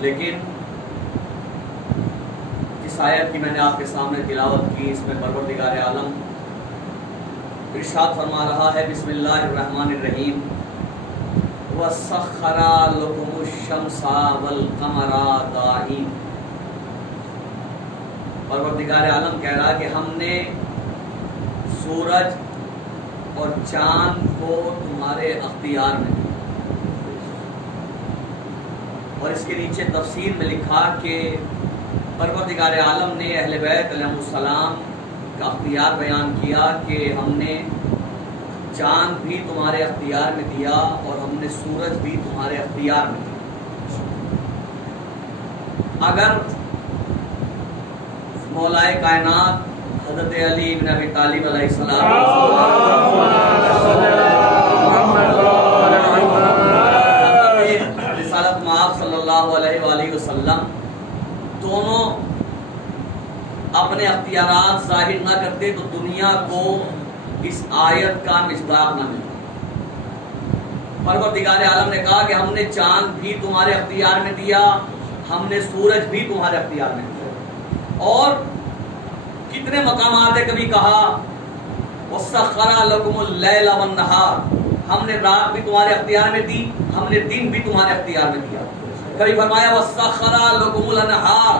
لیکن جس آیت کی میں نے آپ کے سامنے تلاوت کی اس میں پروردگار عالم ارشاد فرما رہا ہے بسم اللہ الرحمن الرحیم وَسَخَّرَ لَكُمُ الشَّمْسَ وَالْقَمَرَ دَائِبَيْنِ. پروردگار عالم کہہ رہا کہ ہم نے سورج اور چاند کو تمہارے اختیار میں دیا. اور اس کے نیچے تفسیر میں لکھا کہ پروردگار عالم نے اہل بیت علیہ السلام کا اختیار بیان کیا کہ ہم نے چاند بھی تمہارے اختیار میں دیا اور ہم نے سورج بھی تمہارے اختیار میں دیا. اگر مولائے کائنات حضرت علی بن ابی طالب علیہ السلام رسالت مآب صلی اللہ علیہ وآلہ وسلم دونوں اپنے اختیارات ظاہر نہ کرتے تو دنیا کو اس آیت کا مصداق نہ ملتا. پروردگار عالم نے کہا کہ ہم نے چاند بھی تمہارے اختیار میں دیا, ہم نے سورج بھی تمہارے اختیار میں دیا. اور کتنے مقامات ہے کبھی کہا وَسَخَّرَ لَكُمُ اللَّيْلَ وَالنَّهَارَ, ہم نے رات بھی تمہارے اختیار میں دی, ہم نے دن بھی تمہارے اختیار میں دیا. کبھی فرمایا وَسَخَّرَ لَكُمُ الْأَنْهَارَ,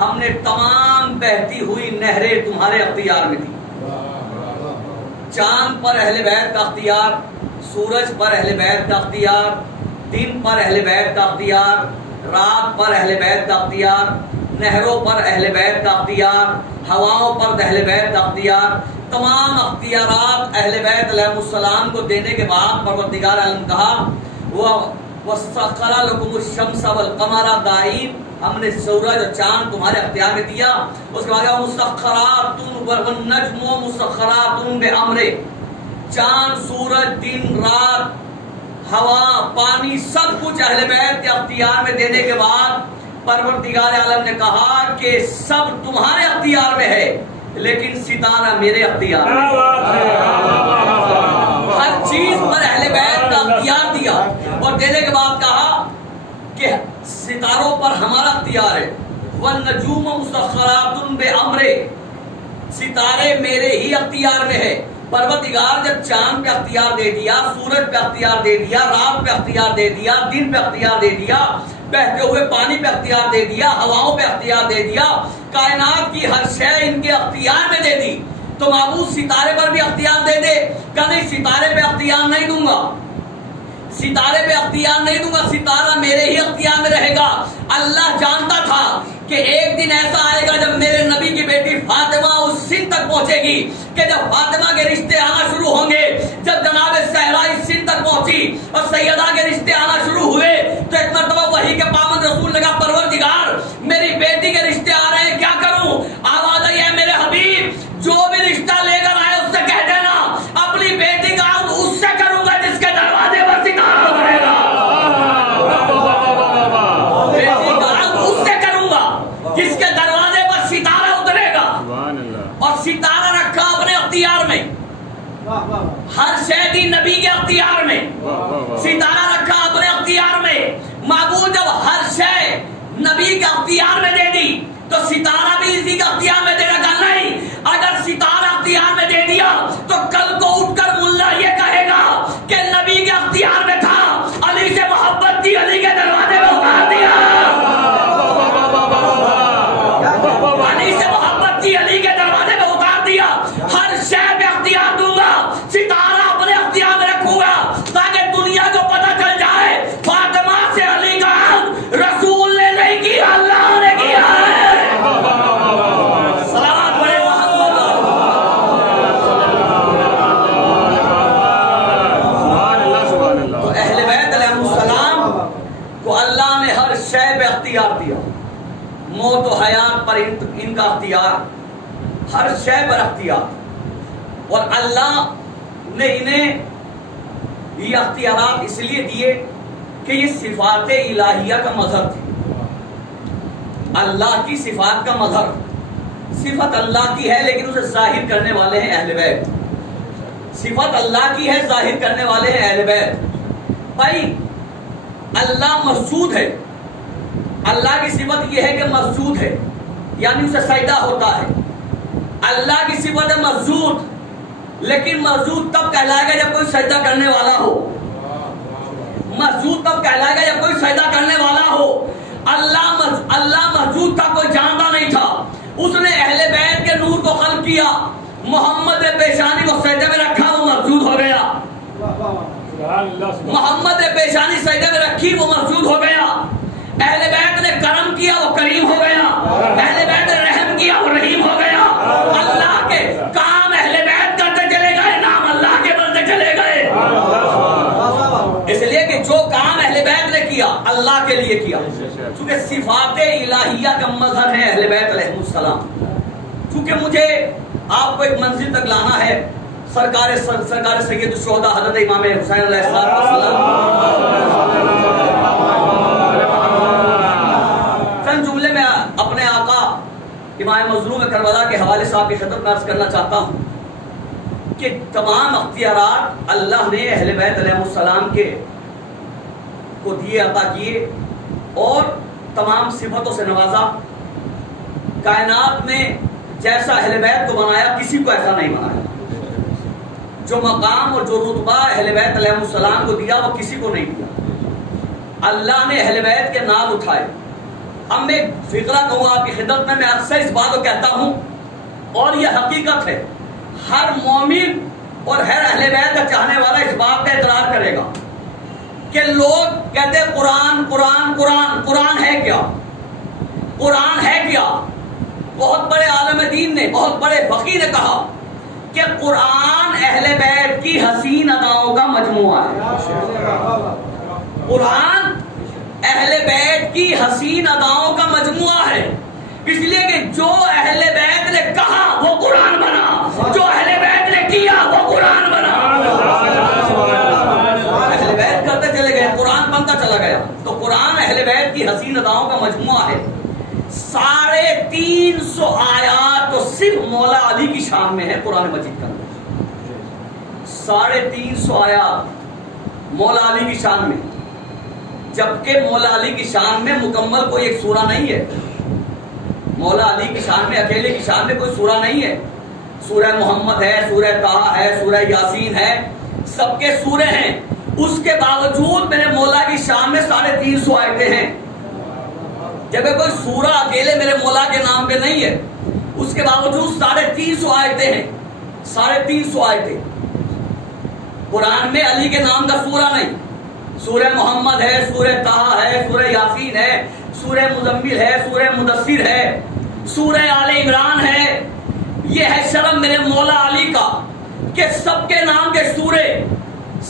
ہم نے تمام بہتی ہوئی نہریں تمہارے اختیار میں دی. چاند پر اہل بیت کا اختیار, سورج پر اہل بیت کا اختیار, دن پر اہل بیت کا اختیار, رات پر اہل بیت کا اختیار, نہروں پر اہل بیت کا اختیار, ہواؤں پر اہل بیت کا اختیار. تمام اختیارات اہل بیت علیہ السلام کو دینے کے بعد پروردگار عالم کہا وَسَخَّرَ لَكُمُ الشَّمْسَ وَالْقَمَرَ دَائِبَيْنِ, ہم نے سورج اور چاند تمہارے اختیار میں دیا. اس کے بعد مُسَخَّرَاتٌ وَالنَّجْمُ مُسَخَّرَاتٌ بِأَمْرِهِ, چاند, سورج, دن, رات, ہوا, پانی, سب کچھ اہل بیت کے اختیار میں دینے کے بعد پروردگار عالم نے کہا کہ سب تمہارے اختیار میں ہے لیکن ستارہ میرے اختیار میں. ہر چیز پر اہل بیت کا اختیار دیا اور دینے کے بعد کہا کہ ستاروں پر ہمارا اختیار ہے. وَالنَّجُومُ مُسَخَّرَاتٌ بِأَمْرِهِ, ستارے میرے ہی اختیار میں ہے. پروردگار جب چاند پہ اختیار دے دیا, سورج پہ اختیار دے دیا, رات پہ اختیار دے دیا, دن پہ اختیار دے دیا, بہتے ہوئے پانی پہ اختیار دے دیا, ہواؤں پہ اختیار دے دیا, کائنات کی ہر شے ان کے اختیار میں دے دی, تو معبود ستارے پر بھی اختیار دے دے. کہ نہیں, ستارے پہ اختیار نہیں دوں گا, ستارے پہ اختیار نہیں دوں گا, ستارہ میرے ہی اختیار میں رہے گا. اللہ جانتا تھا کہ ایک دن ایسا آئے گا جب میرے نبی کی بیٹی فاطمہ اس سن تک پہنچے گی کہ جب فاطمہ کے رشتے آنا شروع ہوں گے, جب جناب زہرا اس سن تک پہنچی اور سیدہ کے رشتے آنا شروع ہوئے تو ایک مرتبہ وحی کے پابند رسول نے کہا پروردگار میری بیٹی کے رشتے آ رہے ہیں, کیا کروں؟ آواز آئی ہے میرے حبیب جو بھی رشتہ لے کر آئے اس سے کہہ دینا اپنی بیٹی کا اس سے کروں گا جس کے دروازے پر ستارہ اترے گا. بیٹی کا اس سے کروں گا جس کے دروازے پر ستارہ اترے گا. اور ستارہ رکھا اپنے اختیار میں, ہر شے دی نبی کے اختیار میں, ستارہ رکھا اپنے اختیار میں. معبود جب ہر شے نبی کے اختیار میں دے دی تو ستارہ بھی اسی کے اختیار میں دے رکھا. نہیں, اگر ستارہ اختیار میں دے دیا تو کل کو اٹھ کر ملا یہ کہے گا کہ نبی کے اختیار میں تھا, علی سے محبت تھی, علی کے دروازے میں اتار دیا, علی سے محبت تھی, علی کے دروازے میں اتار دیا. ہر شے پہ اختیار دوں گا, ستارہ اپنے اختیار میں رکھوں گا تاکہ دنیا کو پتہ چل جائے فاطمہ سے علی کا رسول نے نہیں کیا, اللہ نے کیا ہے. صلوات پڑھے محمد. تو اہل بیت علیہ السلام کو اللہ نے ہر شے پہ اختیار دیا, موت و حیات پر ان کا اختیار, ہر شے پر اختیار. اور اللہ نے انہیں یہ اختیارات اس لیے دیے کہ یہ صفات الہیہ کا مظہر تھی. اللہ کی صفات کا مظہر, صفت اللہ کی ہے لیکن اسے ظاہر کرنے والے ہیں اہل بیت. صفت اللہ کی ہے, ظاہر کرنے والے ہیں اہل بیت. بھائی اللہ مسجود ہے, اللہ کی صفت یہ ہے کہ مسجود ہے, یعنی اسے سجدہ ہوتا ہے. اللہ کی صفت ہے مسجود, لیکن مسجود تب کہلائے گا جب کوئی سجدہ کرنے والا ہو. مسجود تب کہلائے گا جب کوئی سجدہ کرنے والا ہو. اللہ مسجود تھا، کوئی جانتا نہیں تھا. اس نے اہل بیت کے نور کو خلق کیا، محمد پیشانی کو سجدے میں رکھا، وہ مسجود ہو گیا. محمد پیشانی سجدے میں رکھی، وہ مسجود ہو گیا. اہل بیت نے کرم کیا، وہ کریم ہو گیا. اہل بیت نے رحم کیا، وہ رحیم ہو گیا. اللہ کے کام اہل بیت کرتے چلے گئے، نام اللہ کے بنتے چلے گئے. اس لیے کہ جو کام اہل بیت نے کیا اللہ کے لیے کیا. چونکہ صفات الہیہ کا مظہر ہے اہل بیت علیہ السلام. چونکہ مجھے آپ کو ایک منزل تک لانا ہے. سرکار سید الشہداء حضرت امام حسین علیہ السلام چند جملے میں اپنے آقا امام مظلوم کربلا کے حوالے سے آپ کی خدمت میں عرض کرنا چاہتا ہوں کہ تمام اختیارات اللہ نے اہل بیت علیہ السلام کے کو دیے، عطا کیے اور تمام صفتوں سے نوازا. کائنات میں جیسا اہل بیت کو بنایا کسی کو ایسا نہیں بنایا. جو مقام اور جو رتبہ اہل بیت علیہ السلام کو دیا وہ کسی کو نہیں دیا. اللہ نے اہل بیت کے نام اٹھائے. اب میں ایک فقرہ کہوں آپ کی خدمت میں اکثر اس بات کو کہتا ہوں اور یہ حقیقت ہے. ہر مومن اور ہر اہل بیت کا چاہنے والا اس بات کا اقرار کرے گا کہ لوگ کہتے ہیں قرآن قرآن قرآن. قرآن ہے کیا؟ قرآن ہے کیا؟ بہت بڑے عالم دین نے، بہت بڑے فقیر نے کہا کہ قرآن اہل بیت کی حسین اداؤں کا مجموعہ ہے. قرآن اہل بیت کی حسین اداؤں کا مجموعہ ہے. اس لیے کہ جو اہل بیت نے کہا وہ قرآن بنا، جو اہل بیت نے کیا وہ قرآن بنا. اہل بیت کرتے چلے گئے، قرآن بنتا چلا گیا. تو قرآن اہل بیت کی حسین اداؤں کا مجموعہ ہے. 350 آیات تو صرف مولا علی کی شان میں ہے قرآن مجید کا. 350 آیات مولا علی کی شان میں، جبکہ مولا علی کی شان میں مکمل کوئی ایک سورہ نہیں ہے. مولا علی کی شان میں، اکیلے کی شان میں کوئی سورہ نہیں ہے. سورہ محمد ہے، سورہ طہ ہے، سورہ یاسین ہے، سب کے سورے ہیں. اس کے باوجود میرے مولا کی شان میں 350 آیتیں ہیں. جبکہ کوئی سورہ اکیلے میرے مولا کے نام پہ نہیں ہے، اس کے باوجود 350 آیتیں ہیں. 350 آیتیں. قرآن میں علی کے نام کا سورہ نہیں. سورہ محمد ہے، سورہ طہ ہے، سورہ یاسین ہے، سورہ مزمل ہے، سورہ مدثر ہے، سورہ آل عمران ہے. یہ ہے شرم میرے مولا علی کا کہ سب کے نام کے سورے،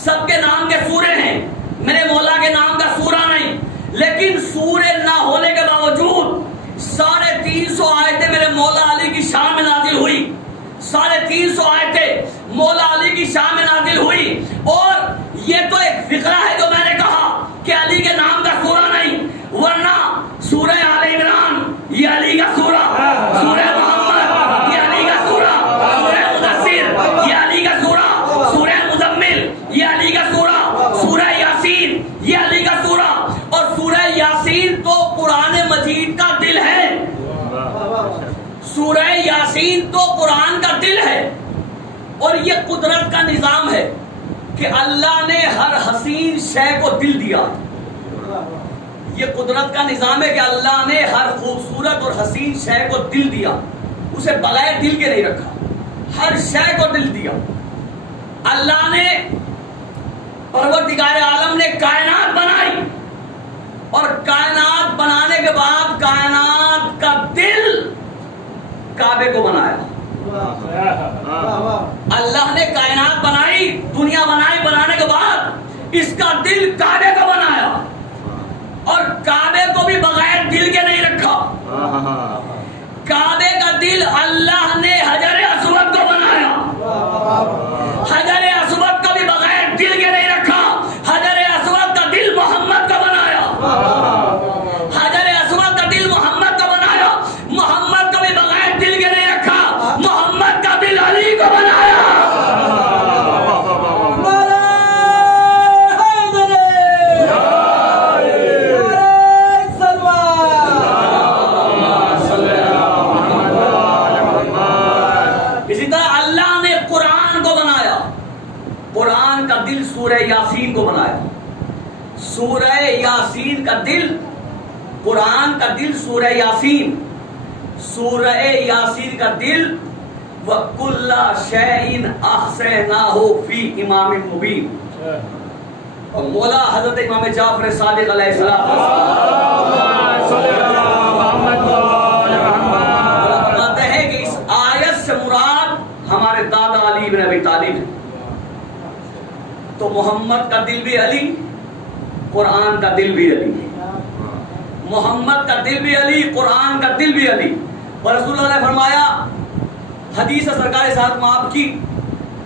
سب کے نام کے سورے ہیں، میرے مولا کے نام کا سورہ نہیں. لیکن سورے نہ ہونے کے باوجود 350 آیتیں میرے مولا علی کی شان میں نازل ہوئی. 350 آیتیں مولا علی کی شان میں نازل ہوئی. اور یہ تو ایک فقرہ ہے جو میں نے کہا کہ علی کے نام کا سورہ نہیں، ورنہ سورہ آل عمران یہ علی کا سورہ، سورہ محمد یہ علی کا سورہ، سورہ مدثر یہ علی کا سورہ، سورہ مزمل یہ علی کا سورہ، سورہ یاسین یہ علی کا سورہ. اور سورہ یاسین تو قرآن مجید کا دل ہے. سورہ یاسین تو قرآن کا دل ہے. اور یہ قدرت کا نظام ہے کہ اللہ نے ہر حسین شے کو دل دیا. یہ قدرت کا نظام ہے کہ اللہ نے ہر خوبصورت اور حسین شے کو دل دیا. اسے بغیر دل کے نہیں رکھا، ہر شے کو دل دیا. اللہ نے پروردگار عالم نے کائنات بنائی اور کائنات بنانے کے بعد کائنات کا دل کعبے کو بنایا. اللہ نے کائنات بنائی، دنیا بنائی، بنانے کے بعد اس کا دل کعبے کو بنایا اور کعبے کو بھی بغیر دل کے نہیں رکھا. کعبے کا دل اللہ نے حجر اسود کو بنایا. حجر اسود کو بھی بغیر دل کے نہیں رکھا. حجر اسود کا دل محمد کو بنایا. حجر اسود کا دل محمد کو بنایا. محمد کو بھی بغیر دل کے نہیں رکھا. محمد کا دل علی کو بنایا. سورہ یاسین کو بنایا. سورہ یاسین کا دل، قرآن کا دل سورہ یاسین، سورہ یاسین کا دل وَكُلَّ شَيْءٍ أَحْصَيْنَاهُ فِي إِمَامٍ مُبِينٍ، اور مولا حضرت امام جعفر صادق علیہ السلام فرماتے ہیں کہ اس آیت سے مراد ہمارے دادا علی بن ابی طالب ہے۔ تو محمد کا دل بھی علی، قرآن کا دل بھی علی، محمد کا دل بھی علی، قرآن کا دل بھی علی۔ اور رسول اللہ نے فرمایا، حدیث سرکار ساتھ معاف کی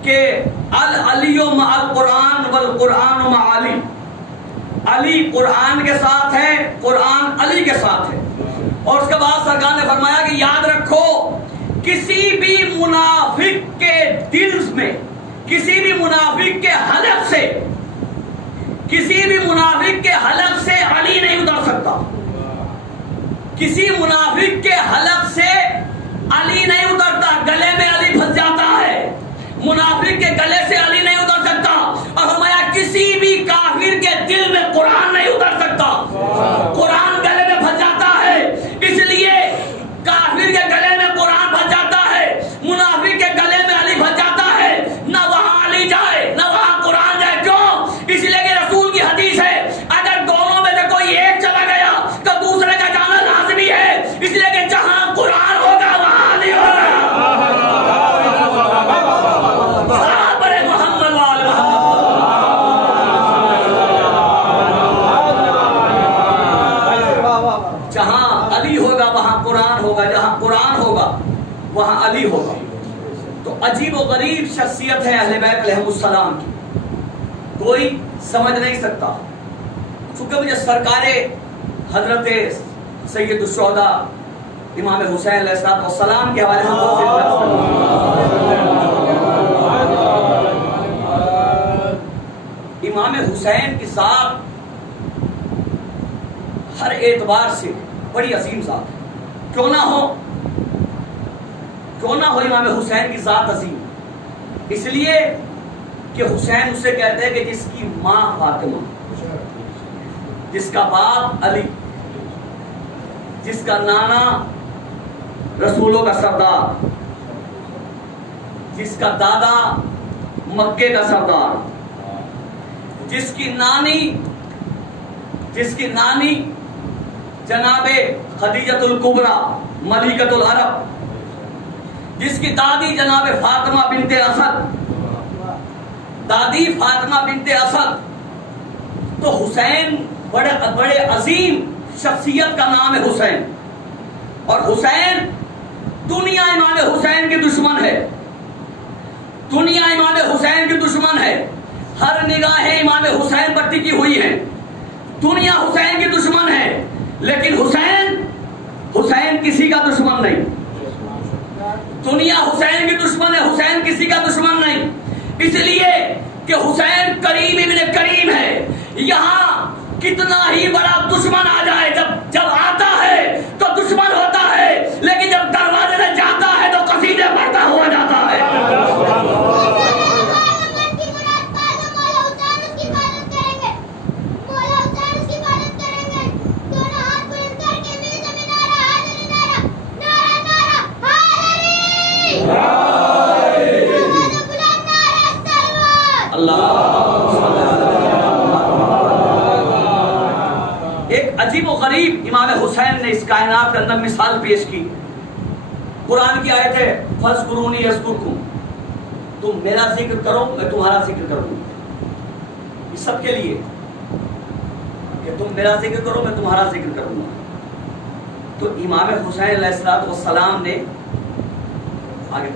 کہ العلی مع القرآن والقرآن مع علی، علی قرآن کے ساتھ ہے، قرآن علی کے ساتھ ہے۔ اور اس کے بعد سرکار نے فرمایا کہ یاد رکھو کسی بھی منافق کے دل میں، کسی بھی منافق کے حلق سے، کسی بھی منافق کے حلق سے علی نہیں اتر سکتا، کسی منافق کے حلق سے علی نہیں اترتا، گلے میں علی پھنس جاتا ہے، منافق کے گلے سے علی نہیں اتر سکتا۔ اور فرمایا کسی بھی کافر کے دل میں قرآن نہیں اتر سکتا، قرآن گلے میں پھنس جاتا ہے، اس لیے کافر کے گلے میں قرآن پھنس جاتا ہے، منافق کے گلے میں علی پھنس جاتا ہے، نہ وہاں علی جائے نہ وہاں قرآن جائے۔ کیوں؟ اس لیے کہ رسول کی حدیث ہے اگر دونوں میں سے کوئی ایک چلا گیا تو دوسرے کا جانا لازمی ہے، اس لیے کہ جہاں قرآن ہوگا وہاں علی ہوگا۔ بڑے محمد والے جہاں علی ہوگا وہاں قرآن ہوگا، جہاں قرآن ہوگا وہاں علی ہوگا۔ تو عجیب و غریب شخصیت ہے اہل بیت علیہ السلام کی، کوئی سمجھ نہیں سکتا۔ چونکہ مجھے سرکار حضرت سید الشہداء امام حسین علیہ السلام کے حوالے سے امام حسین کی ذات ہر اعتبار سے بڑی عظیم ذات ہے، کیوں نہ ہو امام حسین کی ذات عظیم، اس لیے کہ حسین اسے کہتے ہیں کہ جس کی ماں فاطمہ، جس کا باپ علی، جس کا نانا رسولوں کا سردار، جس کا دادا مکے کا سردار، جس کی نانی جناب خدیجۃ الکبریٰ ملکۃ العرب، جس کی دادی جناب فاطمہ بنت اسد، دادی فاطمہ بنت اسد۔ تو حسین بڑے عظیم شخصیت کا نام ہے حسین، اور حسین دنیا امام حسین کی دشمن ہے، دنیا امام حسین کی دشمن ہے، ہر نگاہیں امام حسین پر ٹکی ہوئی ہیں، دنیا حسین کی دشمن ہے، لیکن حسین کسی کا دشمن نہیں، دنیا حسین کی دشمن ہے، حسین کسی کا دشمن نہیں، اس لیے کہ حسین کریم ابن کریم ہے۔ یہاں کتنا ہی بڑا دشمن آ جائے، جب آتا ہے تو دشمن ہوتا ہے، لیکن جب دروازے سے جاتا ہے تو قصیدے پڑھتا ہوا جاتا ہے۔ ایک عجیب و غریب امام حسین نے اس کائنات کے اندر مثال پیش کی۔ قرآن کی آیت ہے فَاذْكُرُونِي يَذْكُرْكُمْ، تم میرا ذکر کرو میں تمہارا ذکر کروں، یہ سب کے لیے کہ تم میرا ذکر کرو میں تمہارا ذکر کروں گا۔ تو امام حسین علیہ السلام نے آگے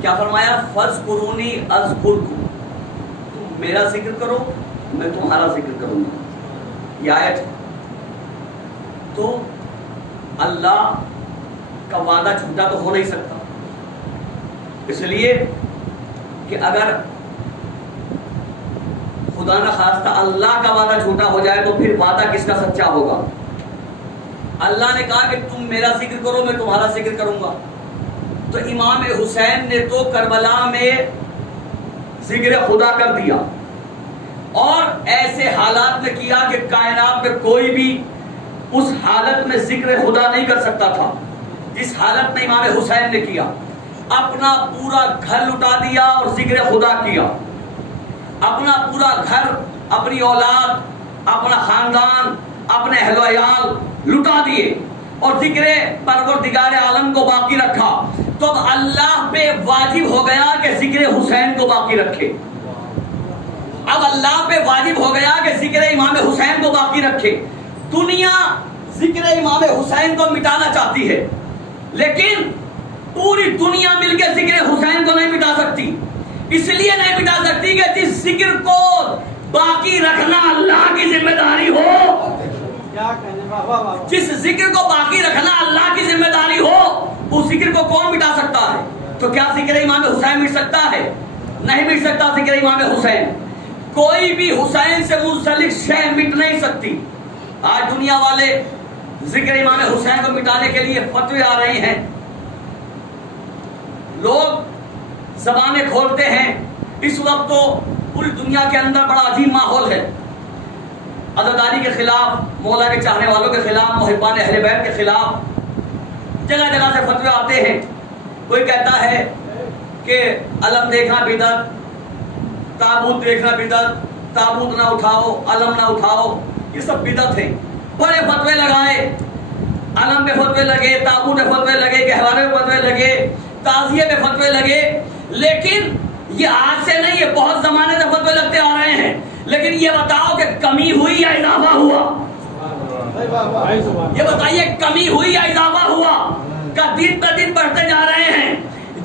کیا فرمایا؟ فَاذْكُرُونِي أَذْكُرْكُمْ، تم میرا ذکر کرو میں تمہارا ذکر کروں گا، یہ آیت ہے۔ تو اللہ کا وعدہ جھوٹا تو ہو نہیں سکتا، اس لیے کہ اگر خدا نہ خواستہ اللہ کا وعدہ جھوٹا ہو جائے تو پھر وعدہ کس کا سچا ہوگا؟ اللہ نے کہا کہ تم میرا ذکر کرو میں تمہارا ذکر کروں گا. تو امام حسین نے تو کربلا میں ذکر خدا کر دیا اور ایسے حالات میں کیا کہ کائنات میں کوئی بھی اس حالت میں ذکر خدا نہیں کر سکتا تھا جس حالت میں امام حسین نے کیا. اپنا پورا گھر لٹا دیا اور ذکر خدا کیا. اپنا پورا گھر، اپنی اولاد، اپنا خاندان، اپنے اہل و عیال لٹا دیے اور ذکر پروردگار عالم کو باقی رکھا. تو اب اللہ پہ واجب ہو گیا کہ ذکر حسین کو باقی رکھے. اب اللہ پہ واجب ہو گیا کہ ذکر امام حسین کو باقی رکھے. دنیا ذکر امام حسین کو مٹانا چاہتی ہے لیکن پوری دنیا مل کے ذکر حسین کو نہیں مٹا سکتی. اس لیے نہیں مٹا سکتی کہ جس ذکر کو باقی رکھنا اللہ کی ذمہ داری ہو، جس ذکر کو باقی رکھنا اللہ کی ذمہ داری ہو، اس ذکر کو کون مٹا سکتا ہے؟ تو کیا ذکر امام حسین مٹ سکتا ہے؟ نہیں مٹ سکتا ذکر امام حسین. کوئی بھی حسین سے منسلک شے مٹ نہیں سکتی. آج دنیا والے ذکر امام حسین کو مٹانے کے لیے فتوے آ رہے ہیں. لوگ زبانیں کھولتے ہیں. اس وقت تو پوری دنیا کے اندر بڑا عجیب ماحول ہے. عزاداری کے خلاف، مولا کے چاہنے والوں کے خلاف، محبان اہل بیت کے خلاف جگہ جگہ سے فتوے آتے ہیں. کوئی کہتا ہے کہ علم دیکھنا بدعت، تابوت دیکھنا بدعت، تابوت نہ اٹھاؤ، علم نہ اٹھاؤ، یہ سب بدعت ہے. بڑے فتوے لگائے، علم پہ فتوے لگے، تابوت پہ فتوے لگے، گہوارے پہ فتوے لگے، تعزیے پہ فتوے لگے. لیکن یہ آج سے نہیں، یہ بہت زمانے سے فتوے لگتے آ رہے ہیں. لیکن یہ بتاؤ کہ کمی ہوئی یا اضافہ ہوا؟ یہ بتائیے کمی ہوئی یا اضافہ ہوا؟ کا دن پہ دن بڑھتے جا رہے ہیں.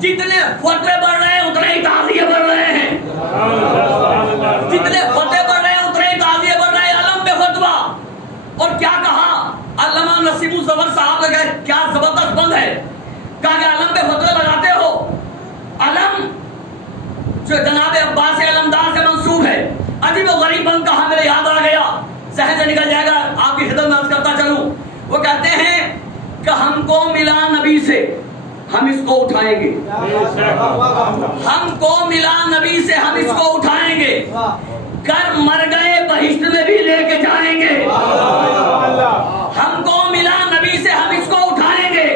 جتنے فتوے بڑھ رہے ہیں اتنے ہی تعزیے بڑھ رہے ہیں. جتنے فتوے بڑھ رہے ہیں اتنے ہی تعزیے بڑھ رہے ہیں. علم پہ فتوا. اور کیا کہا علامہ نسیم الزبر صاحب نے؟ کیا زبردست بند ہے. کہا کہ علم پہ فتوے لگاتے ہو. علم جو جناب عباس علمدار سے منسوب ہے. عجیب و غریب بند کہا، میرے یاد آ گیا، ذہن سے نکل جائے گا، آپ کی خدمت میں عرض کرتا چلوں. وہ کہتے ہیں کہ ہم کو ملا نبی سے، ہم اس کو اٹھائیں گے. ہم کو ملا نبی سے، ہم اس کو اٹھائیں گے. گر مر گئے بہشت میں بھی لے کے جائیں گے. ہم کو ملا نبی سے، ہم اس کو اٹھائیں گے.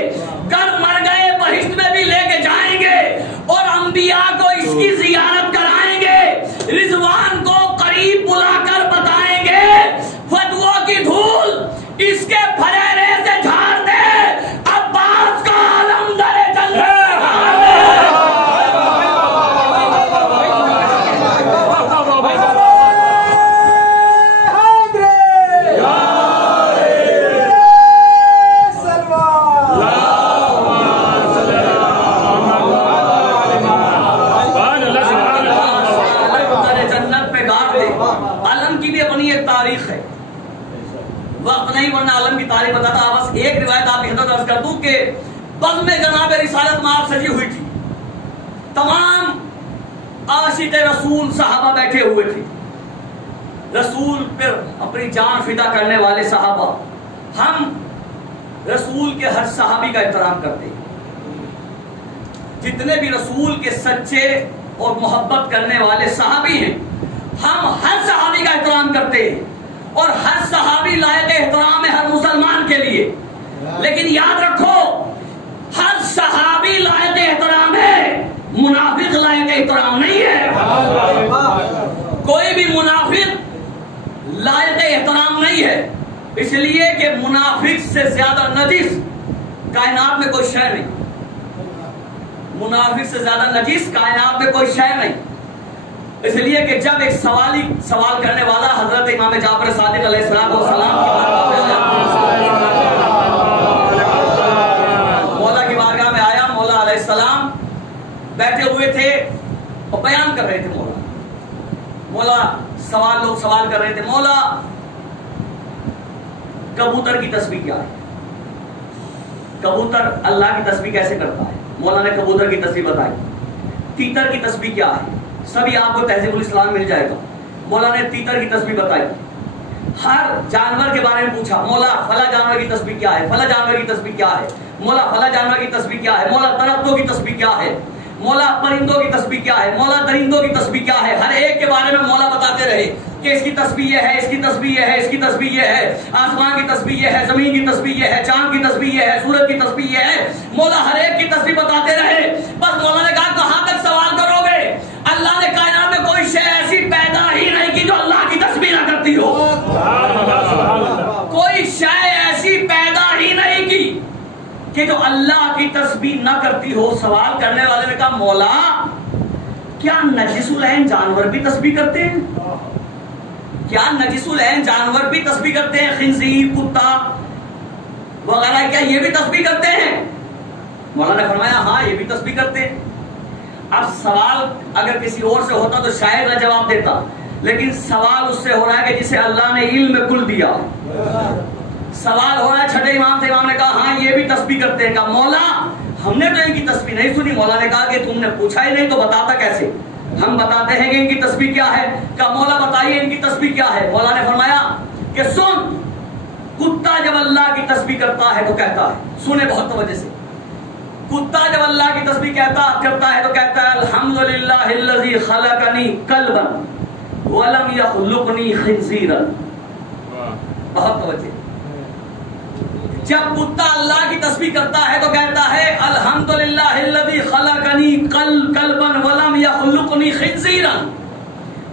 گر مر گئے بہشت میں بھی لے کے جائیں گے. اور انبیاء کو اس کی زیارت کرائیں گے. رضوان کو قریب بلا کر بتائیں گے فتووں کی دھول اس کے پھریرے سے جھاڑ دے. عباس کا علم در جنگل تاریخ بتاتا. بس ایک روایت آپ کی خدمت عرض کر دوں کہ بزم جناب رسالت میں آپ سجی ہوئی تھی. تمام عاشق رسول صحابہ بیٹھے ہوئے تھے. رسول پر اپنی جان فدا کرنے والے صحابہ. ہم رسول کے ہر صحابی کا احترام کرتے ہیں. جتنے بھی رسول کے سچے اور محبت کرنے والے صحابی ہیں ہم ہر صحابی کا احترام کرتے ہیں. اور ہر صحابی لائق احترام ہے ہر مسلمان کے لیے. لیکن یاد رکھو ہر صحابی لائق احترام ہے، منافق لائق احترام نہیں ہے. کوئی بھی منافق لائق احترام نہیں ہے. اس لیے کہ منافق سے زیادہ نجس کائنات میں کوئی شے نہیں. منافق سے زیادہ نجس کائنات میں کوئی شے نہیں. اس لیے کہ جب ایک سوال کرنے والا حضرت امام جعفر صادق علیہ السلام مولا کی بارگاہ میں آیا. مولا علیہ السلام بیٹھے ہوئے تھے اور بیان کر رہے تھے. مولا لوگ سوال کر رہے تھے، مولا کبوتر کی تسبیح کیا ہے؟ کبوتر اللہ کی تسبیح کیسے کرتا ہے؟ مولا نے کبوتر کی تسبیح بتائی. تیتر کی تسبیح کیا ہے؟ سبھی آپ کو تہذیب الاسلام مل جائے گا. مولا نے تیتر کی تسبیح بتائی. ہر جانور کے بارے میں پوچھا, مولا فلاں جانور کی تسبیح کیا ہے, فلاں جانور کی تسبیح کیا ہے, مولا فلاں جانور کی تسبیح کیا ہے, مولا درختوں کی تسبیح کیا ہے, مولا پرندوں کی تسبیح کیا ہے, مولا درندوں کی تسبیح کیا ہے. ہر ایک کے بارے میں مولا بتاتے رہے کہ اس کی تسبیح یہ ہے, اس کی تسبیح یہ ہے, اس کی تسبیح یہ ہے, آسمان کی تسبیح یہ ہے, زمین کی تسبیح یہ ہے, چاند کی تسبیح یہ ہے, سورج کی تسبیح یہ ہے. مولا ہر ایک کی تسبیح بتاتے رہے. بس مولا نے کہا کہاں تک سوال کرو گے؟ اللہ نے کائنات میں کوئی شے ایسی پیدا ہی نہیں کی جو اللہ کی تسبیح نہ کرتی ہو. کوئی شے ایسی پیدا ہی نہیں کی کہ جو اللہ کی تسبیح نہ کرتی ہو. سوال کرنے والے نے کہا مولا کیا نجس العین جانور بھی تسبیح کرتے ہیں؟ کیا نجس العین جانور بھی تسبیح کرتے ہیں؟ خنزیر, کتا وغیرہ کیا یہ بھی تسبیح کرتے ہیں؟ مولا نے فرمایا ہاں یہ بھی تسبیح کرتے ہیں. اب سوال اگر کسی اور سے ہوتا تو شاید نہ جواب دیتا, لیکن سوال اس سے ہو رہا ہے کہ جسے اللہ نے علم کل دیا. سوال ہو رہا ہے چھٹے امام سے. امام نے کہا ہاں یہ بھی تسبیح کرتے ہیں. کہا مولا ہم نے تو ان کی تسبیح نہیں سنی. مولا نے کہا کہ تم نے پوچھا ہی نہیں تو بتاتا کیسے؟ ہم بتاتے ہیں کہ ان کی تسبیح کیا ہے. کہا مولا بتائیے ان کی تسبیح کیا ہے. مولا نے فرمایا کہ سن, کتا جب اللہ کی تسبیح کرتا ہے تو کہتا ہے, سنے بہت توجہ سے, کتا جب اللہ کی تسبیح کرتا ہے تو کہتا ہے الحمدللہ الذی خلقنی کلبا ولم یخلقنی خنزیرا. بہت توجہ. جب کتا اللہ کی تسبیح کرتا ہے تو کہتا ہے الحمدللہ الذی خلقنی کلبا ولم یخلقنی خنزیرا.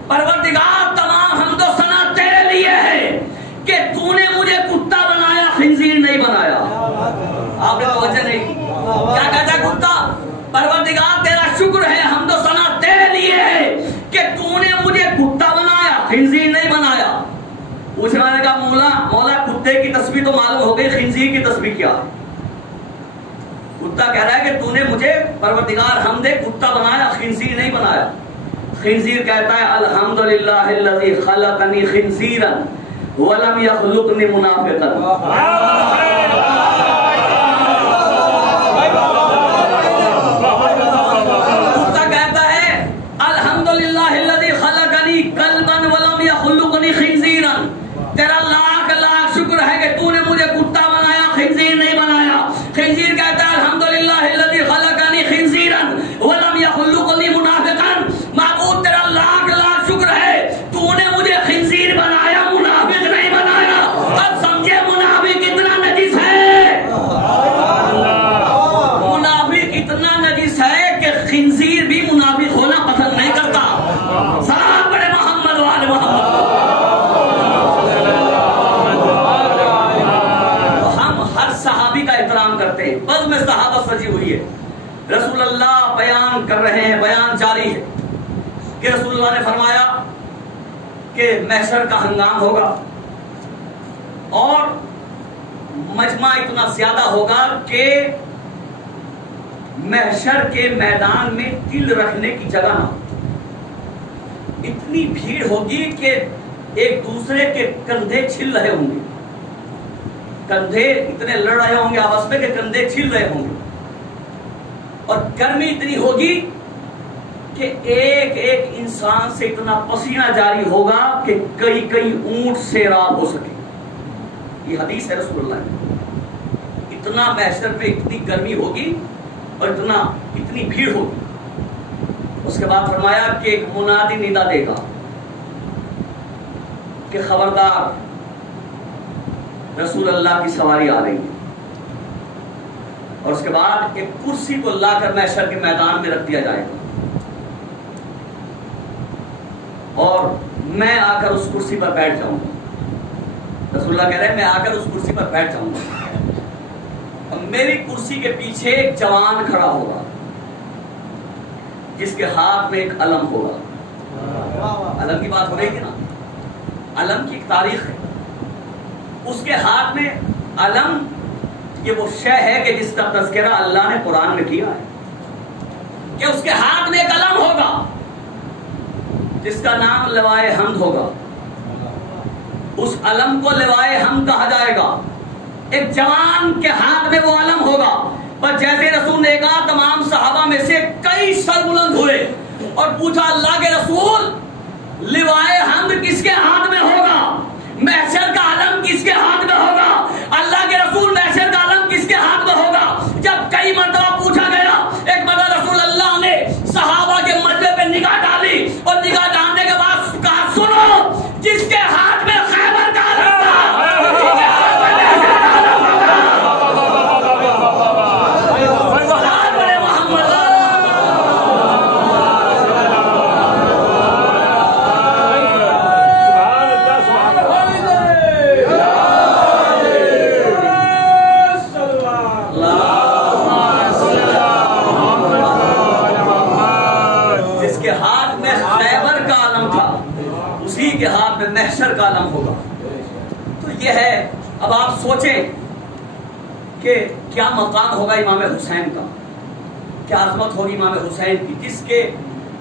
پروردگار تمام حمد و ثنا تیرے لیے ہے کہ تو نے مجھے کتا بنایا, خنزیر نہیں بنایا. آپ نے توجہ نہیں. کیا کہتا ہے کتا؟ پروردگار تیرا شکر ہے, حمد و ثنا تیرے لیے ہے کہ تو نے مجھے کتا بنایا, خنزیر نہیں بنایا. پوچھنے والے نے کہا مولا کتے کی تسبیح تو معلوم ہو گئی, خنزیر کی تسبیح کیا ہے؟ کتا کہہ رہا ہے کہ تو نے مجھے پروردگار حمد کتا بنایا, خنزیر نہیں بنایا. خنزیر کہتا ہے الحمدللہ الذی خلقنی خنزیرا ولم یخلقنی منافقا. تیرا لاکھ لاکھ شکر ہے کہ تو نے مجھے کتا بنایا, خنزیر نہیں بنایا. خنزیر کہتا ہے الحمدللہ الذی خلقنی خنزیرا ولم یخلقنی منافقا. معبود تیرا لاکھ لاکھ شکر ہے تو نے مجھے خنزیر بنایا, منافق نہیں بنایا. اب سمجھے منافق کتنا نجس ہے. منافق اتنا نجس ہے کہ خنزیر بھی منافق ہونا پسند نہیں کرتا. سلام پڑھے محمد وآل محمد. صحابی کا احترام کرتے ہیں, بز میں صحابہ سجی ہوئی ہے. رسول اللہ بیان کر رہے ہیں, بیان جاری ہے کہ رسول اللہ نے فرمایا کہ محشر کا ہنگام ہوگا اور مجمع اتنا زیادہ ہوگا کہ محشر کے میدان میں دل رکھنے کی جگہ نہ. اتنی بھیڑ ہوگی کہ ایک دوسرے کے کندھے چھل رہے ہوں گے, کندھے اتنے لڑ رہے ہوں گے آپس میں کہ کندھے چھل رہے ہوں گے. اور گرمی اتنی ہوگی کہ ایک ایک انسان سے اتنا پسینہ جاری ہوگا کہ کئی کئی اونٹ سیراب ہو سکے. یہ حدیث ہے رسول اللہ. اتنا محشر میں اتنی گرمی ہوگی اور اتنی بھیڑ ہوگی. اس کے بعد فرمایا کہ ایک منادی ندا دے گا کہ خبردار رسول اللہ کی سواری آ رہی ہے. اور اس کے بعد ایک کرسی کو لا کر محشر کے میدان میں رکھ دیا جائے گا اور میں آ کر اس کرسی پر بیٹھ جاؤں گا. رسول اللہ کہہ رہے ہیں میں آ کر اس کرسی پر بیٹھ جاؤں گا اور میری کرسی کے پیچھے ایک جوان کھڑا ہوگا جس کے ہاتھ میں ایک علم ہوگا. علم کی بات ہو رہی تھی نا, علم کی ایک تاریخ ہے. اس کے ہاتھ میں علم یہ وہ شے ہے کہ جس کا تذکرہ اللہ نے قرآن میں کیا ہے کہ اس کے ہاتھ میں ایک علم ہوگا جس کا نام لوائے حمد ہوگا. اس علم کو لوائے حمد کہا جائے گا. ایک جوان کے ہاتھ میں وہ علم ہوگا. پر جیسے رسول نے کہا تمام صحابہ میں سے کئی سر بلند ہوئے اور پوچھا اللہ کے رسول لوائے حمد کے ہاتھ میں محشر کا علم ہوگا. تو یہ ہے. اب آپ سوچیں کہ کیا مقام ہوگا امام حسین کا, کیا عظمت ہوگی امام حسین کی, جس کے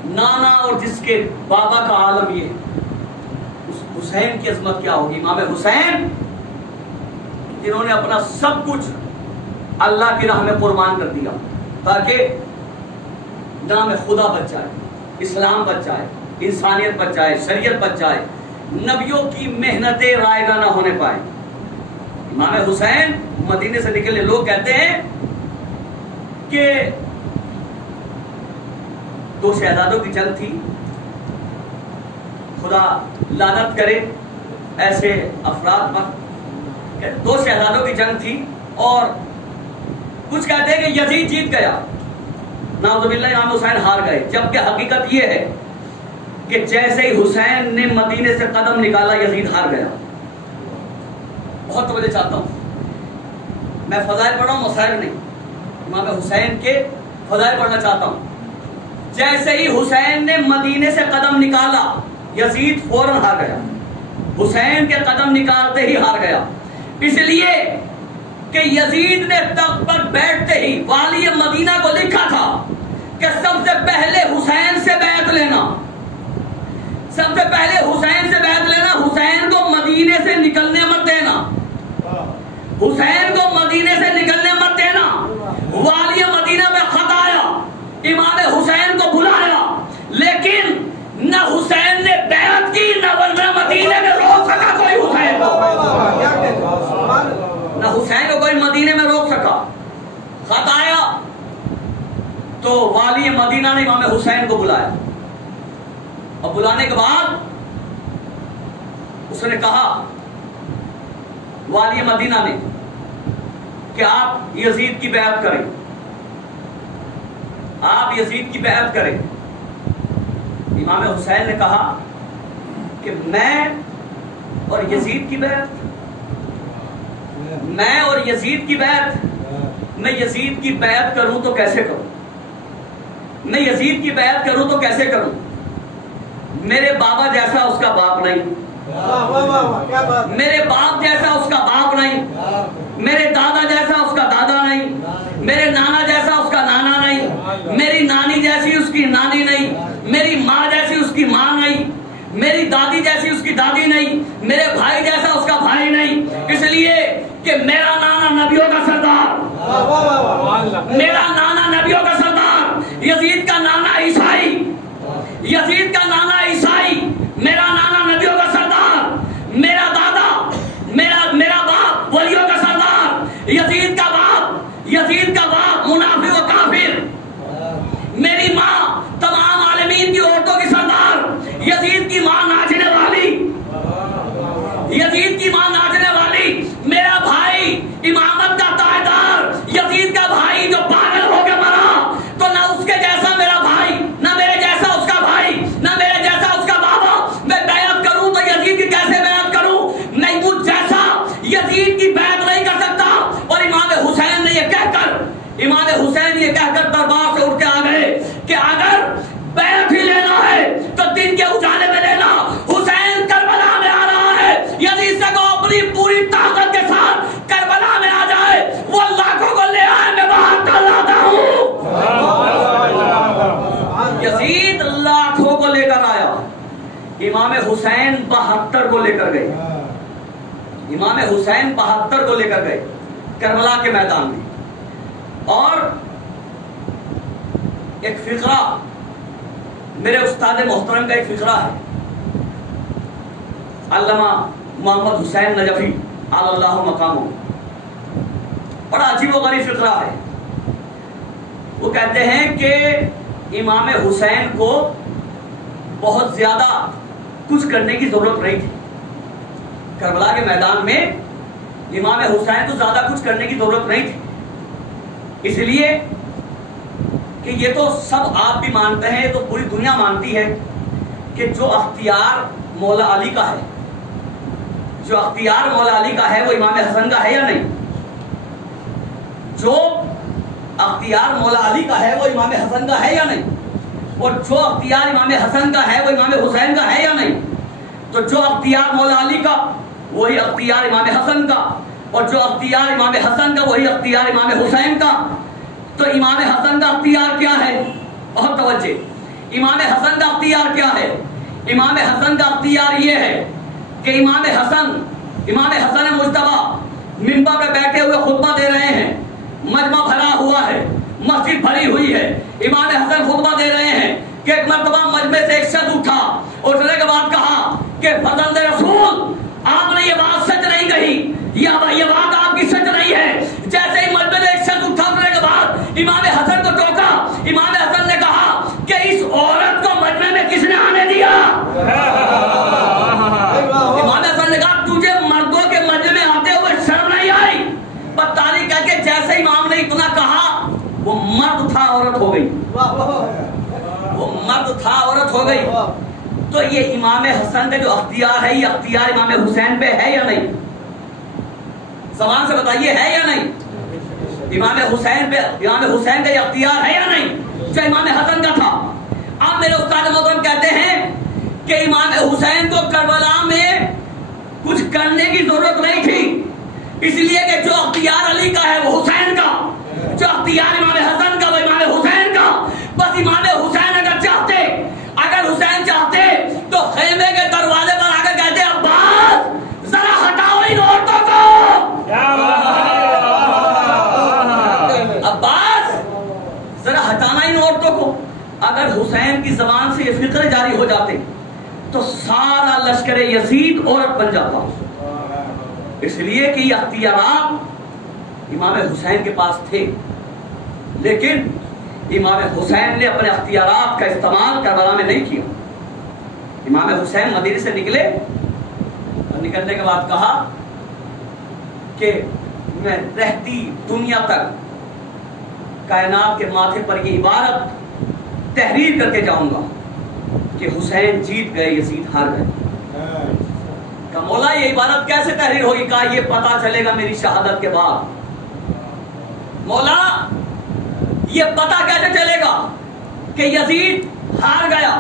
نانا اور جس کے بابا کا عالم یہ ہے. اس حسین کی عظمت کیا ہوگی. امام حسین جنہوں نے اپنا سب کچھ اللہ کی راہ میں قربان کر دیا تاکہ نام خدا بچ جائے, اسلام بچ جائے, انسانیت بچ جائے, شریعت بچ جائے, نبیوں کی محنتیں رائگاں نہ ہونے پائیں. امام حسین مدینے سے نکلے, لوگ کہتے ہیں کہ 2 شہزادوں کی جنگ تھی, خدا لعنت کرے ایسے افراد پر. 2 شہزادوں کی جنگ تھی اور کچھ کہتے ہیں کہ یزید جیت گیا, نعوذ باللہ امام حسین ہار گئے. جبکہ حقیقت یہ ہے کہ جیسے ہی حسین نے مدینے سے قدم نکالا یزید ہار گیا. بہت توجہ چاہتا ہوں, میں فضائل پڑھ رہا ہوں, مسائل نہیں. امام حسین کے فضائل پڑھنا چاہتا ہوں. جیسے ہی حسین نے مدینے سے قدم نکالا یزید فوراً ہار گیا. حسین کے قدم نکالتے ہی ہار گیا, اس لیے کہ یزید نے تخت پر بیٹھتے ہی والی مدینہ کو لکھا تھا کہ سب سے پہلے حسین سے بیعت لینا, سب سے پہلے حسین سے بیعت لینا, حسین کو مدینے سے نکلنے مت دینا, حسین کو مدینے سے نکلنے مت دینا. والی مدینہ میں خط آیا, امام حسین کو بلایا, لیکن نہ حسین نے بیعت کی نہ مدینے میں روک سکا کوئی حسین کو, نہ حسین کو کوئی مدینے میں روک سکا. خط آیا تو والی مدینہ نے امام حسین کو بلایا, اور بلانے کے بعد اس نے کہا والی مدینہ نے کہ آپ یزید کی بیعت کریں, آپ یزید کی بیعت کریں. امام حسین نے کہا کہ میں اور یزید کی بیعت, میں اور یزید کی بیعت, میں یزید کی بیعت کروں تو کیسے کروں, میں یزید کی بیعت کروں تو کیسے کروں, میرے بابا جیسا اس کا باپ نہیں, میرے باپ جیسا اس کا باپ نہیں, میرے دادا جیسا اس کا دادا نہیں, میرے نانا جیسا اس کا نانا نہیں, میری نانی جیسی اس کی نانی نہیں, میری ماں جیسی اس کی ماں نہیں, میری دادی جیسی اس کی دادی نہیں, میرے بھائی جیسا اس کا بھائی نہیں. اس لیے کہ میرا نانا نبیوں کا سردار, میرا نانا نبیوں کا سردار, یزید کا نانا عیسائی, یزید کا نانا عیسائی, میرا نانا نبیوں کا سردار, میرا دادا میرا باپ ولیوں کا سردار, یزید کا باپ منافق و کافر, میری ماں تمام عالمین کی عورتوں کی سردار, یزید کی ماں ناچنے والی, یزید کی ماں ناچنے والی, میرا بھائی امامت کا تاجدار, یزید کا بھائی جو پاگل ہو کے مرا, تو نہ اس کے جیسا میرا بھائی, نہ میرے جیسا اس کا بھائی, نہ میرے جیسا اس کا بابا. میں بیعت کروں تو یزید کی کیسے بیعت کروں, میں مجھ جیسا یزید کی بیعت نہیں کر سکتا. اور امام حسین نے یہ کہہ کر دربار سے اٹھ کے آ گئے کہ اگر بیعت ہی لینا ہے تو دن کے اجالے میں لینا. حسین کربلا میں آ رہا ہے, یزید سے کو اپنی پوری طاقت کے ساتھ کربلا میں آ جائے, وہ لاکھوں کو لے آئے, میں باہر کر لاتا ہوں. یزید لاکھوں کو لے کر آیا, امام حسین 72 کو لے کر گئے, امام حسین 72 کو لے کر گئے کربلا کے میدان میں. اور ایک فقرہ میرے استاد محترم کا ایک فقرہ ہے, علامہ محمد حسین نجفی علی اللہ مقامہ, بڑا عجیب و غریب فقرہ ہے. وہ کہتے ہیں کہ امام حسین کو بہت زیادہ کچھ کرنے کی ضرورت نہیں تھی. کربلا کے میدان میں امام حسین کو زیادہ کچھ کرنے کی ضرورت نہیں تھی, اس لیے کہ یہ تو سب آپ بھی مانتے ہیں, تو پوری دنیا مانتی ہے کہ جو اختیار مولا علی کا ہے, جو اختیار مولا علی کا ہے وہ امام حسن کا ہے یا نہیں, جو اختیار مولا علی کا ہے وہ امام حسن کا ہے یا نہیں, اور جو اختیار امام حسن کا ہے وہ امام حسین کا ہے یا نہیں. تو تو جو اختیار مولا علی کا وہی اختیار امام حسن کا، اور جو اختیار امام حسن کا وہی اختیار امام حسین کا۔ تو امام حسن کا اختیار کیا ہے؟ بہت توجہ، امام حسن کا اختیار کیا ہے؟ امام حسن کا اختیار یہ ہے کہ امام حسن مجتبیٰ منبر پہ بیٹھے ہوئے خطبہ دے رہے ہیں، مجمع بھرا ہوا ہے، مسجد بھری ہوئی ہے، امام حسن خطبہ دے رہے ہیں کہ ایک مرتبہ مجمع سے ایک شخص اٹھا، اٹھنے کے بعد کہا کہ فضل رسول آپ نے یہ بات سچ نہیں کہی، یہ بات آپ کی سچ نہیں ہے۔ جیسے ہی مجمع سے ایک شخص اٹھا اٹھنے کے بعد امام حسن کو ٹوکا، امام حسن نے کہا کہ اس عورت کو مجمع میں کس نے آنے دیا؟ امام حسن نے کہا تجھے مردوں کے مجمع میں آتے ہوئے شرم نہیں آئی؟ پر تاریخ کہہ کے جیسے امام نے اتنا کہا وہ مرد تھا عورت ہو گئی، وہ مرد تھا عورت ہو گئی۔ تو یہ امام حسن کا جو اختیار ہے یہ اختیار امام حسین پہ ہے یا نہیں؟ زبان سے بتائیے ہے یا نہیں؟ امام حسین کا یہ اختیار ہے یا نہیں جو امام حسن کا تھا؟ اب میرے استاد محترم کہتے ہیں کہ امام حسین کو کربلا میں کچھ کرنے کی ضرورت نہیں تھی، اس لیے کہ جو اختیار علی کا ہے وہ حسین کا، جو اختیار امام حسن کا وہ امام حسین کا۔ بس امام حسین اگر حسین چاہتے تو خیمے کے دروازے پر آ کر کہتے عباس ذرا ہٹاؤ ان عورتوں کو، عباس ذرا ہٹانا ان عورتوں کو۔ اگر حسین کی زبان سے یہ فقرے جاری ہو جاتے تو سارا لشکر یزید عورت بن جاتا، اس لیے کہ یہ اختیارات امام حسین کے پاس تھے، لیکن امام حسین نے اپنے اختیارات کا استعمال کربلا میں نہیں کیا۔ امام حسین مدینے سے نکلے اور نکلنے کے بعد کہا کہ میں رہتی دنیا تک کائنات کے ماتھے پر یہ عبارت تحریر کر کے جاؤں گا کہ حسین جیت گئے یزید ہار گئے۔ کہ مولا یہ عبارت کیسے تحریر ہوگی؟ کہا یہ پتا چلے گا میری شہادت کے بعد۔ مولا یہ پتا کیسے چلے گا کہ یزید ہار گیا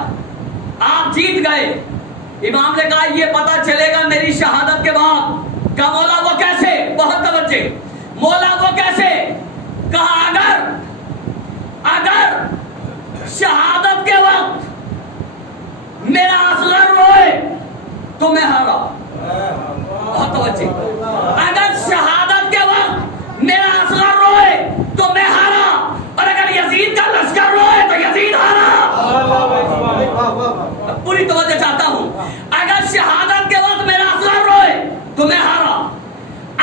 آپ جیت گئے؟ امام نے کہا یہ پتا چلے گا میری شہادت کے بعد۔ کہا مولا وہ کیسے؟ بہت توجہ، مولا وہ کیسے؟ کہا اگر شہادت کے وقت میرا اصغر روئے تو میں ہارا۔ بہت توجہ، اگر شہادت کے وقت میرا اصغر روئے تو میں ہارا، اور اگر یزید کا لشکر روئے تو یزید ہارا۔ پوری توجہ چاہتا ہوں، اگر شہادت کے وقت میرا اصغر روئے تو میں ہارا،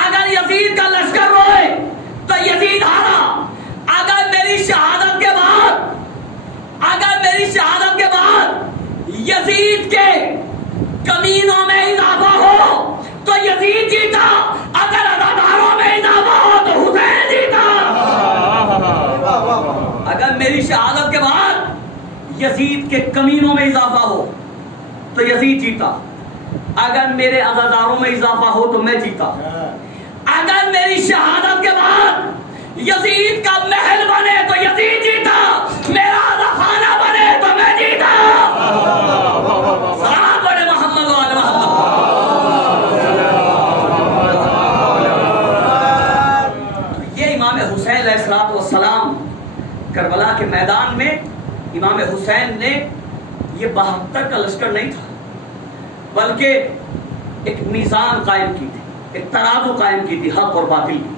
اگر یزید کا لشکر روئے تو یزید ہارا، اگر میری شہادت کے بعد یزید کے کمینوں میں اضافہ ہو تو یزید جیتا، اگر عزاداروں میں اضافہ ہو تو حسین جیتا۔ اگر میری شہادت کے بعد یزید کے کمینوں میں اضافہ ہو تو یزید جیتا، اگر میرے عزاداروں میں اضافہ ہو تو میں جیتا، اگر میری شہادت کے بعد یزید کا محل بنے تو یزید جیتا، میرا خانہ بنے تو میں جیتا۔ سلام بڑے محمد و آل محمد۔ یہ امام حسین علیہ السلام کربلا کے میدان میں امام حسین نے یہ 72 کا لشکر نہیں تھا، بلکہ ایک میزان قائم کی تھی، ایک ترازو قائم کی تھی حق اور باطل کی،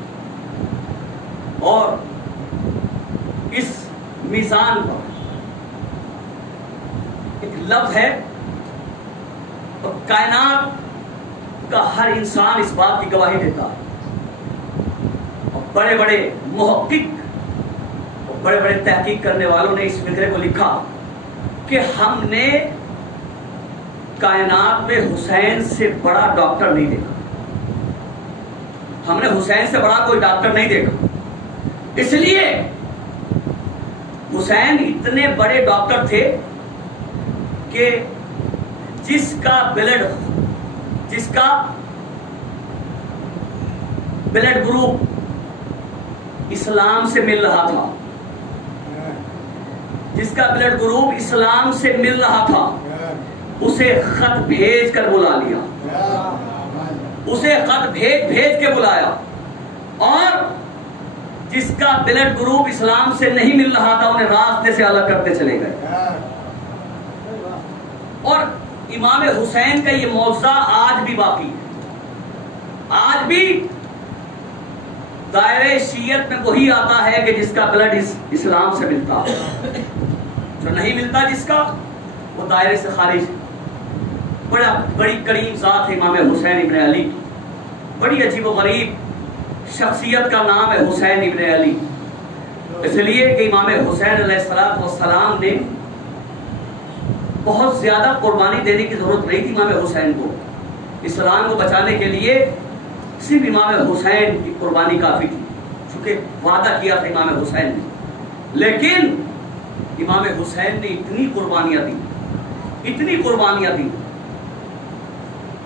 اور اس میزان پر ایک لفظ ہے اور کائنات کا ہر انسان اس بات کی گواہی دیتا ہے، اور بڑے بڑے محقق اور بڑے بڑے تحقیق کرنے والوں نے اس فکرے کو لکھا کہ ہم نے کائنات میں حسین سے بڑا ڈاکٹر نہیں دیکھا، ہم نے حسین سے بڑا کوئی ڈاکٹر نہیں دیکھا، اس لیے حسین اتنے بڑے ڈاکٹر تھے کہ جس کا بلڈ گروپ اسلام سے مل رہا تھا، جس کا بلڈ گروپ اسلام سے مل رہا تھا، اسے خط بھیج کر بلا لیا، اسے خط بھیج کے بلایا، اور جس کا بلڈ گروپ اسلام سے نہیں مل رہا تھا انہیں راستے سے الگ کرتے چلے گئے۔ اور امام حسین کا یہ معجزہ آج بھی باقی ہے، آج بھی دائرہ شیعت میں وہی آتا ہے کہ جس کا بلڈ اسلام سے ملتا ہے، جو نہیں ملتا جس کا وہ دائرے سے خارج ہے۔ بڑی کریم ذات ہے امام حسین ابن علی کی، بڑی عجیب و غریب شخصیت کا نام ہے حسین ابن علی، اس لیے کہ امام حسین علیہ السلام نے بہت زیادہ قربانی دینے کی ضرورت نہیں تھی امام حسین کو، اسلام کو بچانے کے لیے صرف امام حسین کی قربانی کافی تھی، چونکہ وعدہ کیا تھا امام حسین نے۔ لیکن امام حسین نے اتنی قربانیاں دی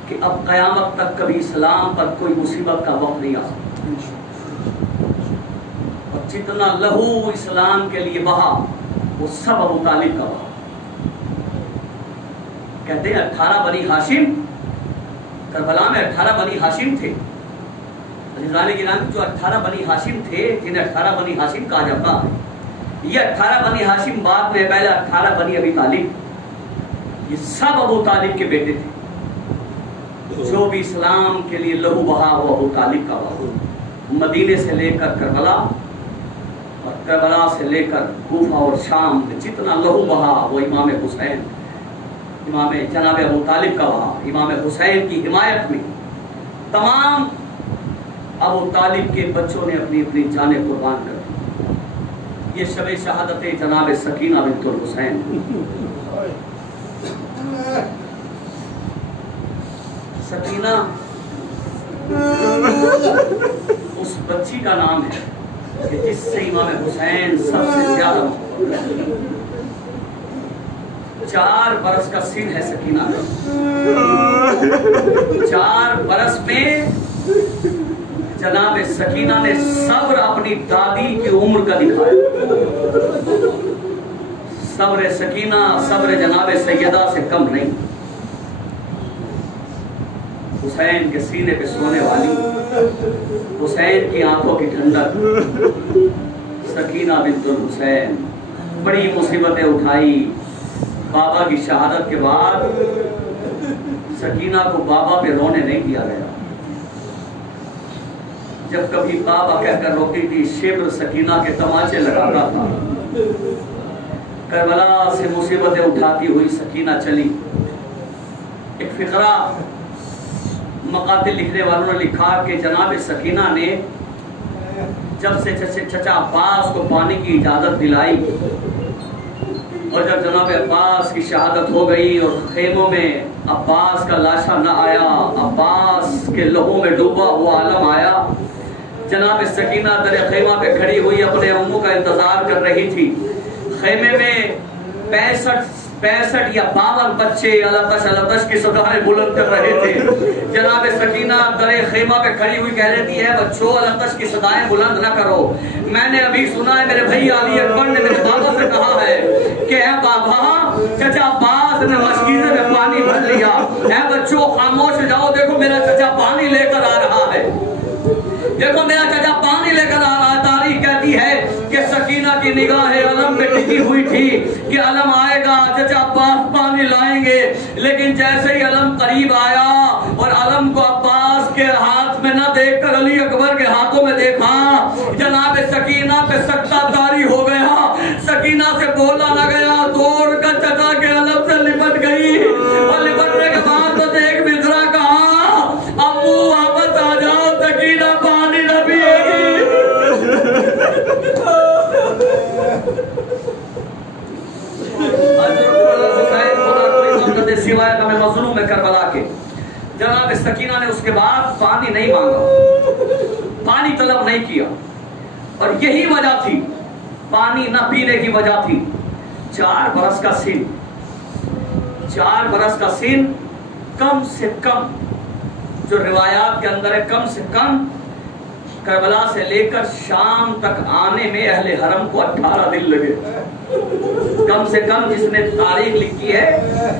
کہ اب قیامت تک کبھی اسلام پر کوئی مصیبت کا وقت نہیں آ سکتا، اور جتنا لہو اسلام کے لیے بہا وہ سب ابو طالب کا بہا۔ کہتے ہیں 18 بنی ہاشم، کربلا میں 18 بنی ہاشم تھے، عزیزان گرامی، جو 18 بنی ہاشم تھے، جنہیں 18 بنی ہاشم کہا جاتا ہے، یہ 18 بنی ہاشم بعد میں، پہلے 18 بنی ابی طالب، یہ سب ابو طالب کے بیٹے تھے۔ جو بھی اسلام کے لیے لہو بہا وہ ابو طالب کا بہا، مدینے سے لے کر کربلا اور کربلا سے لے کر کوفہ اور شام میں جتنا لہو بہا وہ امام حسین، امام جناب ابو طالب کا بہا۔ امام حسین کی حمایت میں تمام ابو طالب کے بچوں نے اپنی اپنی جانیں قربان کر دی۔ یہ شب شہادت جناب سکینہ بنت الحسین، سکینہ اس بچی کا نام ہے کہ جس سے امام حسین سب سے زیادہ محبت کرتے ہیں۔ 4 برس کا سن ہے سکینہ کا، 4 برس میں جناب سکینہ نے صبر اپنی دادی کی عمر کا دکھایا۔ صبر سکینہ صبر جناب سیدہ سے کم نہیں۔ حسین کے سینے پہ سونے والی، حسین کی آنکھوں کی ٹھنڈک، سکینہ بنت الحسین بڑی مصیبتیں اٹھائی۔ بابا کی شہادت کے بعد سکینہ کو بابا پہ رونے نہیں دیا گیا۔ جب کبھی بابا کہہ کر روتی تھی، شبر سکینہ کے تماچے لگاتا تھا۔ کربلا سے مصیبتیں اٹھاتی ہوئی سکینہ چلی۔ ایک فقرہ مقاتل لکھنے والوں نے لکھا کہ جناب سکینہ نے جب سے چچا عباس کو پانی کی اجازت دلائی، اور جب جناب عباس کی شہادت ہو گئی اور خیموں میں عباس کا لاشا نہ آیا، عباس کے لہو میں ڈوبا ہوا عالم آیا، جناب سکینہ در خیمہ پہ کھڑی ہوئی اپنے امو کا انتظار کر رہی تھی۔ خیمے میں 65 یا 52 بچے التش کی صدایں بلند کر رہے تھے۔ جناب سکینہ در خیمہ پہ کھڑی ہوئی کہہ رہی ہے، بچوں التش کی صدایں بلند نہ کرو، میں نے ابھی سنا ہے میرے بھائی علی اکبر نے میرے بابا سے کہا ہے کہ اے بابا، چچا عباس نے مشکیزے میں پانی بھر لیا، اے بچوں خاموش جاؤ، دیکھو میرا چچا پانی لے کر آ رہا ہے، دیکھو میرا چچا پانی لے کر آ رہا ہے۔ تاریخ کہتی ہے کہ سکینہ کی نگاہ علم پہ ٹکی ہوئی تھی کہ علم آئے گا، چچا عباس پانی لائیں گے، لیکن جیسے ہی علم قریب آیا اور علم کو عباس کے ہاتھ میں نہ دیکھ کر علی اکبر کے ہاتھوں میں دیکھا، جناب سکینہ پہ سکتہ طاری ہو گیا، سکینہ سے بولا نہ گیا، دوڑ کر چچا کے علم سے لپٹ گئی، اور لپٹنے کے بعد تو ایک مصرع کہا، ابو واپس آ جاؤ، سکینہ پانی نہ پیے گی۔ سوائے غم مظلوم میں کربلا کے، جناب سکینہ نے اس کے بعد پانی نہیں مانگا، پانی طلب نہیں کیا، اور یہی وجہ تھی، پانی نہ پینے کی وجہ تھی 4 برس کا سن، 4 برس کا سن، کم سے کم جو روایات کے اندر ہے، کم سے کم کربلا سے لے کر شام تک آنے میں اہل حرم کو 18 دن لگے، کم سے کم جس نے تاریخ لکھی ہے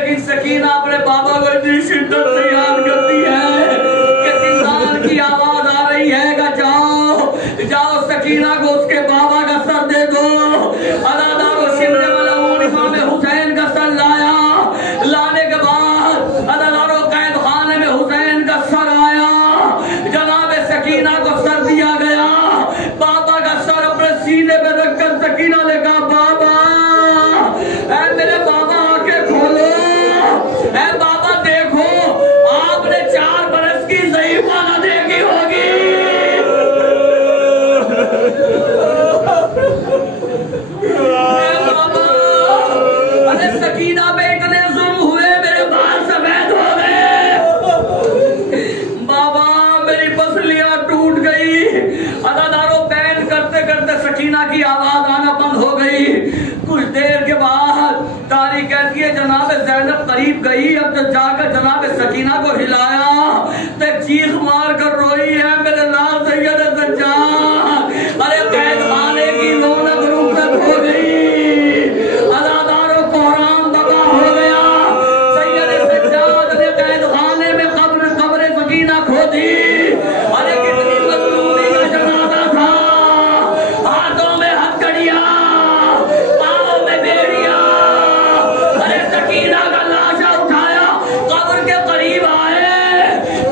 لیکن سکینہ اپنے بابا کو اتنی شدت سے یاد کرتی ہے کہ زندان کی آواز آ رہی ہے کہ جاؤ جاؤ سکینہ کو اس کے بابا کا سر دے دو. ادادار و شبر ملعون امام حسین کا سر لایا. لانے کے بعد ادادار و قید خانے میں حسین کا سر آیا. جناب سکینہ کو سر دیا گیا. بابا کا سر اپنے سینے پہ رکھ کر سکینہ نے کہا بابا اے میرے بابا آنکھیں کھولو. اے بابا دیکھو آپ نے 4 برس کی ضعیفہ نہ دیکھی ہوگی. اے بابا ارے سکینہ پہ اتنے ظلم ہوئے میرے بال سفید ہو گئے. بابا میری پسلیاں ٹوٹ گئی. اداداروں بین کرتے کرتے سکینہ کی آواز آنا بند ہو گئی. کچھ دیر کے بعد تاریخ کہتی ہے جناب زینب قریب گئی. اب جب جا کر جناب سکینہ کو ہلایا تو چیخ مار کر روئی ہے میرے لال سید سجاد. ارے قید خانے کی رونق رخصت ہو گئی. اداداروں کوہرام بقا ہو گیا. سید سجاد نے قید خانے میں قبر سکینہ کھودی. ارے کتنی مظلومی کا جنازہ تھا. ہاتھوں میں ہتھکڑیاں پاؤں میں بیڑیاں. ارے سکینہ کا لاشا اٹھایا قبر کے قریب آئے.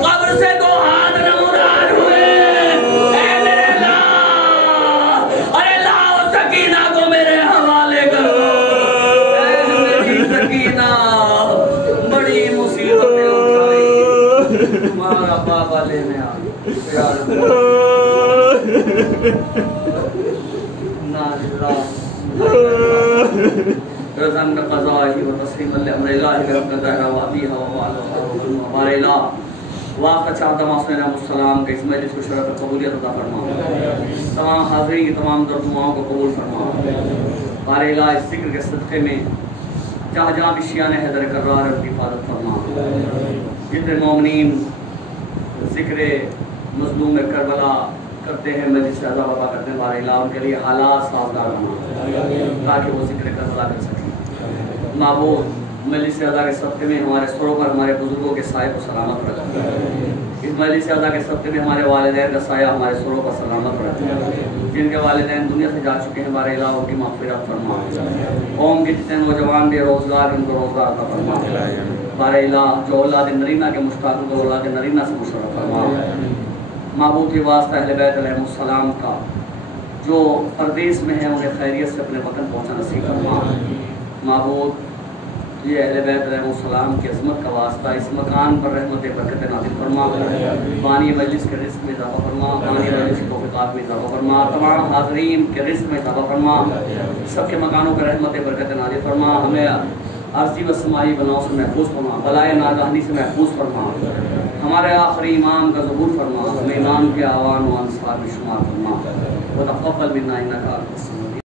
قبر سے 2 ہاتھ نمودار ہوئے. اے میرے لال ارے لاؤ سکینہ کو میرے حوالے کرو. اے میری سکینہ بڑی مصیبتیں اٹھائی. تمہارا بابا لینے آ رضا قضائی و تسلیم لامر اللہ رب الدہر وعطیہ ہمارے الہ واقع چاہتا معصوم علیہ السلام کے اس مجلس کو شرف قبولیت عطا فرما. تمام حاضرین کی تمام درد دعاؤں کو قبول فرما. ہمارے الہ اس ذکر کے صدقے میں جہاں جہاں بھی شیعہ نے حیدر کرار ہے ان کی حفاظت فرما. جتنے مومنین ذکر مظلوم کربلا کرتے ہیں مجلس سے عذاب وبا کرتے ہیں ہمارے الہ ان کے لیے حالات سازگار بنا تاکہ وہ ذکر کربلا کر سکیں. معبود مجلس اعلیٰ کے صدقے میں ہمارے سروں پر ہمارے بزرگوں کے سائے کو سلامت رکھا. اس مجلس اعلیٰ کے صدقے میں ہمارے والدین کا سایہ ہمارے سروں پر سلامت رکھا. جن کے والدین دنیا سے جا چکے ہیں ہمارے الہ ان کی مغفرت فرما. قوم کے جتنے نوجوان بے روزگار ان کو روزگار عطا فرما. ہمارے الہ جو اولاد نرینہ کے مشتاق کو اولاد نرینہ سے مشرف فرما. معبود کے واسطہ اہل بیت علیہ السلام کا جو پردیس میں ہیں انہیں خیریت سے اپنے وطن پہنچا نصیب فرما. معبود یہ اہل بیت علیہ السلام کی عظمت کا واسطہ اس مکان پر رحمت برکت نازل فرما. بانی مجلس کے رزق میں اضافہ فرما. بانی مجلس کے توفیقات میں اضافہ فرما. تمام حاضرین کے رزق میں اضافہ فرما. سب کے مکانوں پر رحمت برکت نازل فرما. ہمیں عرضی و سماعی بناؤ سے محفوظ فرما. بلائے ناگہانی سے محفوظ فرما. ہمارے آخری امام کا ظہور فرما. ہمیں امام کے آوان و انصار میں شمار فرما. وتقبل منا انک انت